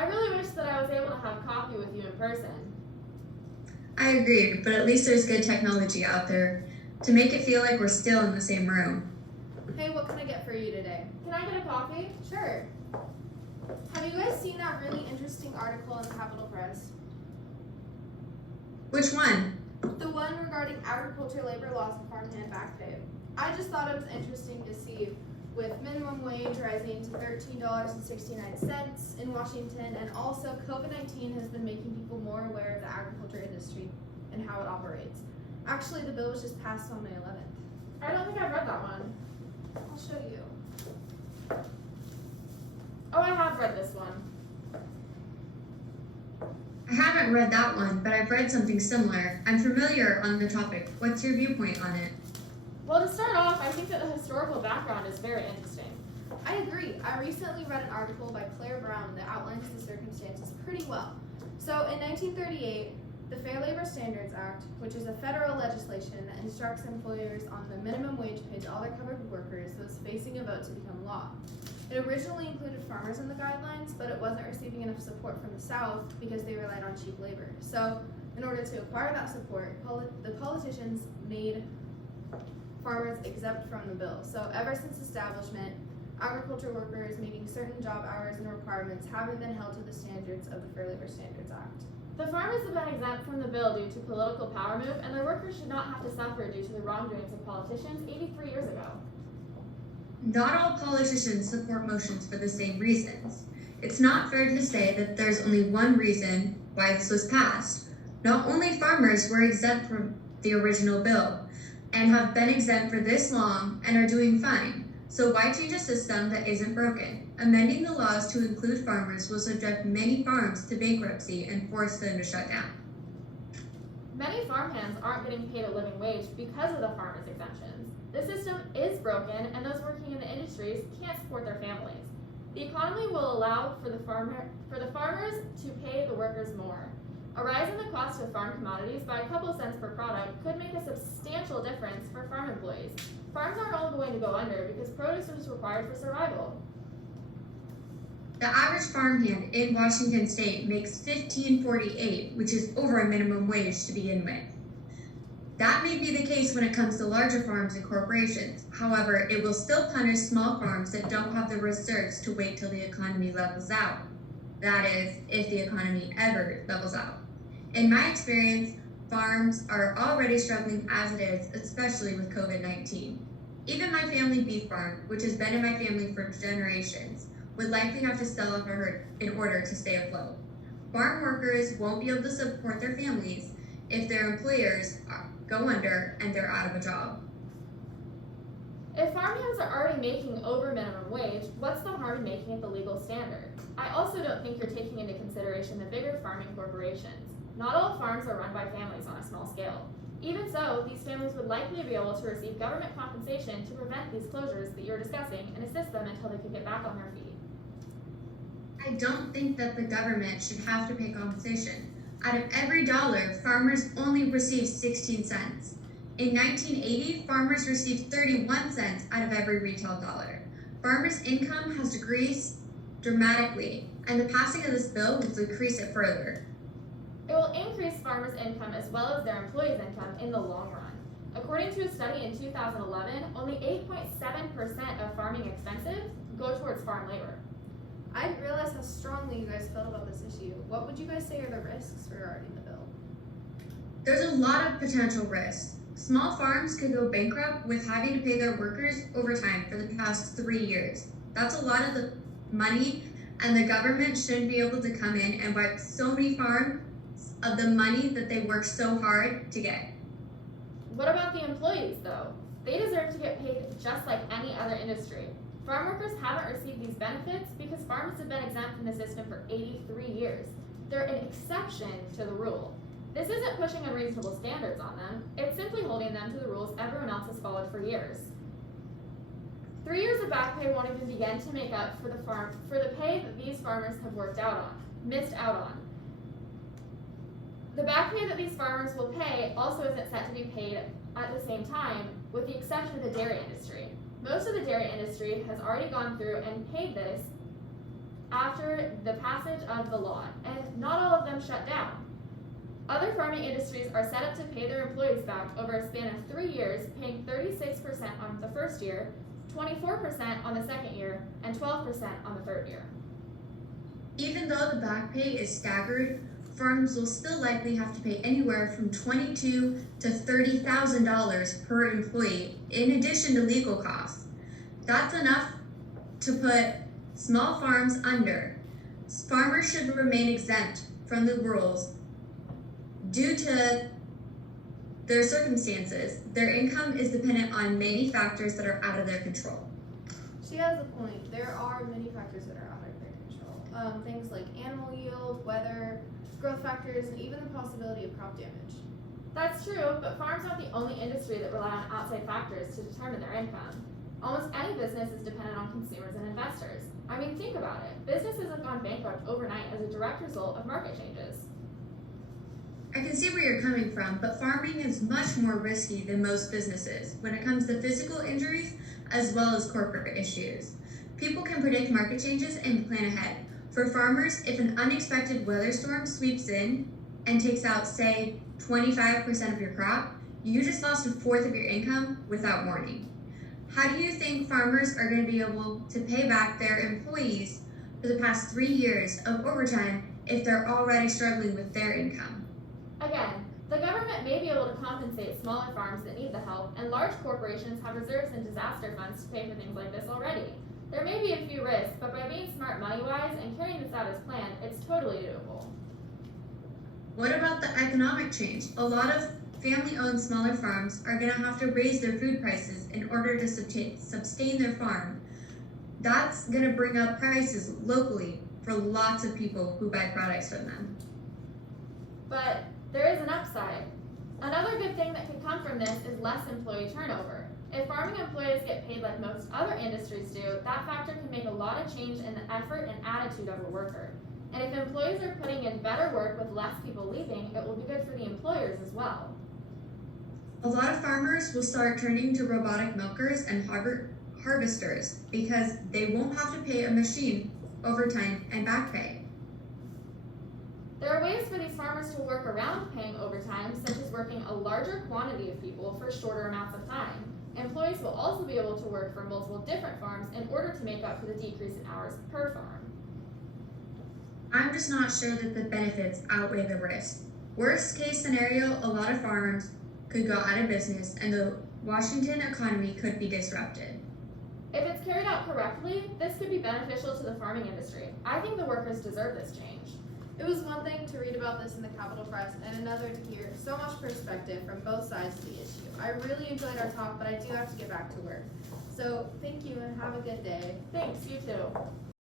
I really wish that I was able to have coffee with you in person. I agreed, but at least there's good technology out there to make it feel like we're still in the same room. Hey, what can I get for you today? Can I get a coffee? Sure. Have you guys seen that really interesting article in the Capital Press? Which one? The one regarding agriculture labor laws and farmhand back pay. I just thought it was interesting to see with minimum wage rising to $13.69 in Washington, and also COVID-19 has been making people more aware of the agriculture industry and how it operates. Actually, the bill was just passed on May 11th. I don't think I've read that one. I'll show you. Oh, I have read this one. I haven't read that one, but I've read something similar. I'm familiar on the topic. What's your viewpoint on it? Well, to start off, I think that the historical background is very interesting. I agree. I recently read an article by Claire Brown that outlines the circumstances pretty well. So in 1938, the Fair Labor Standards Act, which is a federal legislation that instructs employers on the minimum wage paid to all their covered workers, was facing a vote to become law. It originally included farmers in the guidelines, but it wasn't receiving enough support from the South because they relied on cheap labor. So in order to acquire that support, the politicians made farmers exempt from the bill. So ever since establishment, agriculture workers meeting certain job hours and requirements haven't been held to the standards of the Fair Labor Standards Act. The farmers have been exempt from the bill due to political power move, and their workers should not have to suffer due to the wrongdoings of politicians 83 years ago. Not all politicians support motions for the same reasons. It's not fair to say that there's only one reason why this was passed. Not only farmers were exempt from the original bill and have been exempt for this long and are doing fine. So why change a system that isn't broken? Amending the laws to include farmers will subject many farms to bankruptcy and force them to shut down. Many farmhands aren't getting paid a living wage because of the farmers' exemptions. The system is broken, and those working in the industries can't support their families. The economy will allow for the farmers to pay the workers more. A rise in the cost of farm commodities by a couple cents per product could make a substantial difference for farm employees. Farms aren't all going to go under because produce is required for survival. The average farmhand in Washington state makes $15.48, which is over a minimum wage to begin with. That may be the case when it comes to larger farms and corporations. However, it will still punish small farms that don't have the reserves to wait till the economy levels out. That is, if the economy ever levels out. In my experience, farms are already struggling as it is, especially with COVID-19. Even my family beef farm, which has been in my family for generations, would likely have to sell off a herd in order to stay afloat. Farm workers won't be able to support their families if their employers go under and they're out of a job. If farmhands are already making over minimum wage, what's the harm in making it the legal standard? I also don't think you're taking into consideration the bigger farming corporations. Not all farms are run by families on a small scale. Even so, these families would likely be able to receive government compensation to prevent these closures that you're discussing and assist them until they can get back on their feet. I don't think that the government should have to pay compensation. Out of every dollar, farmers only receive 16 cents. In 1980, farmers received 31 cents out of every retail dollar. Farmers' income has decreased dramatically, and the passing of this bill will decrease it further. It will increase farmers' income as well as their employees' income in the long run. According to a study in 2011, only 8.7% of farming expenses go towards farm labor. I didn't realize how strongly you guys felt about this issue. What would you guys say are the risks regarding the bill? There's a lot of potential risks. Small farms could go bankrupt with having to pay their workers overtime for the past 3 years. That's a lot of the money, and the government shouldn't be able to come in and wipe so many farms of the money that they worked so hard to get. What about the employees, though? They deserve to get paid just like any other industry. Farm workers haven't received these benefits because farmers have been exempt from the system for 83 years. They're an exception to the rule. This isn't pushing unreasonable standards on them, it's simply holding them to the rules everyone else has followed for years. 3 years of back pay won't even begin to make up for the pay that these farmers have missed out on. The back pay that these farmers will pay also isn't set to be paid at the same time, with the exception of the dairy industry. Most of the dairy industry has already gone through and paid this after the passage of the law, and not all of them shut down. Other farming industries are set up to pay their employees back over a span of 3 years, paying 36% on the first year, 24% on the second year, and 12% on the third year. Even though the back pay is staggered, farms will still likely have to pay anywhere from $22,000 to $30,000 per employee, in addition to legal costs. That's enough to put small farms under. Farmers should remain exempt from the rules due to their circumstances. Their income is dependent on many factors that are out of their control. She has a point. There are many factors that are out of their control. Things like animal yield, weather, growth factors, and even the possibility of crop damage. That's true, but farms aren't the only industry that rely on outside factors to determine their income. Almost any business is dependent on consumers and investors. I mean, think about it. Businesses have gone bankrupt overnight as a direct result of market changes. I can see where you're coming from, but farming is much more risky than most businesses when it comes to physical injuries as well as corporate issues. People can predict market changes and plan ahead. For farmers, if an unexpected weather storm sweeps in and takes out, say, 25% of your crop, you just lost a fourth of your income without warning. How do you think farmers are going to be able to pay back their employees for the past 3 years of overtime if they're already struggling with their income? Again, the government may be able to compensate smaller farms that need the help, and large corporations have reserves and disaster funds to pay for things like this already. There may be a few risks, but by being smart money-wise and carrying this out as planned, it's totally doable. What about the economic change? A lot of family-owned smaller farms are going to have to raise their food prices in order to sustain their farm. That's going to bring up prices locally for lots of people who buy products from them. But there is an upside. Another good thing that could come from this is less employee turnover. If farming employees get paid like most other industries do, that factor can make a lot of change in the effort and attitude of a worker. And if employees are putting in better work with less people leaving, it will be good for the employers as well. A lot of farmers will start turning to robotic milkers and harvesters because they won't have to pay a machine overtime and back pay. There are ways for these farmers to work around paying overtime, such as working a larger quantity of people for shorter amounts of time. Employees will also be able to work for multiple different farms in order to make up for the decrease in hours per farm. I'm just not sure that the benefits outweigh the risks. Worst case scenario, a lot of farms could go out of business and the Washington economy could be disrupted. If it's carried out correctly, this could be beneficial to the farming industry. I think the workers deserve this change. It was one thing to read about this in the Capitol Press and another to hear so much perspective from both sides of the issue. I really enjoyed our talk, but I do have to get back to work. So thank you and have a good day. Thanks, you too.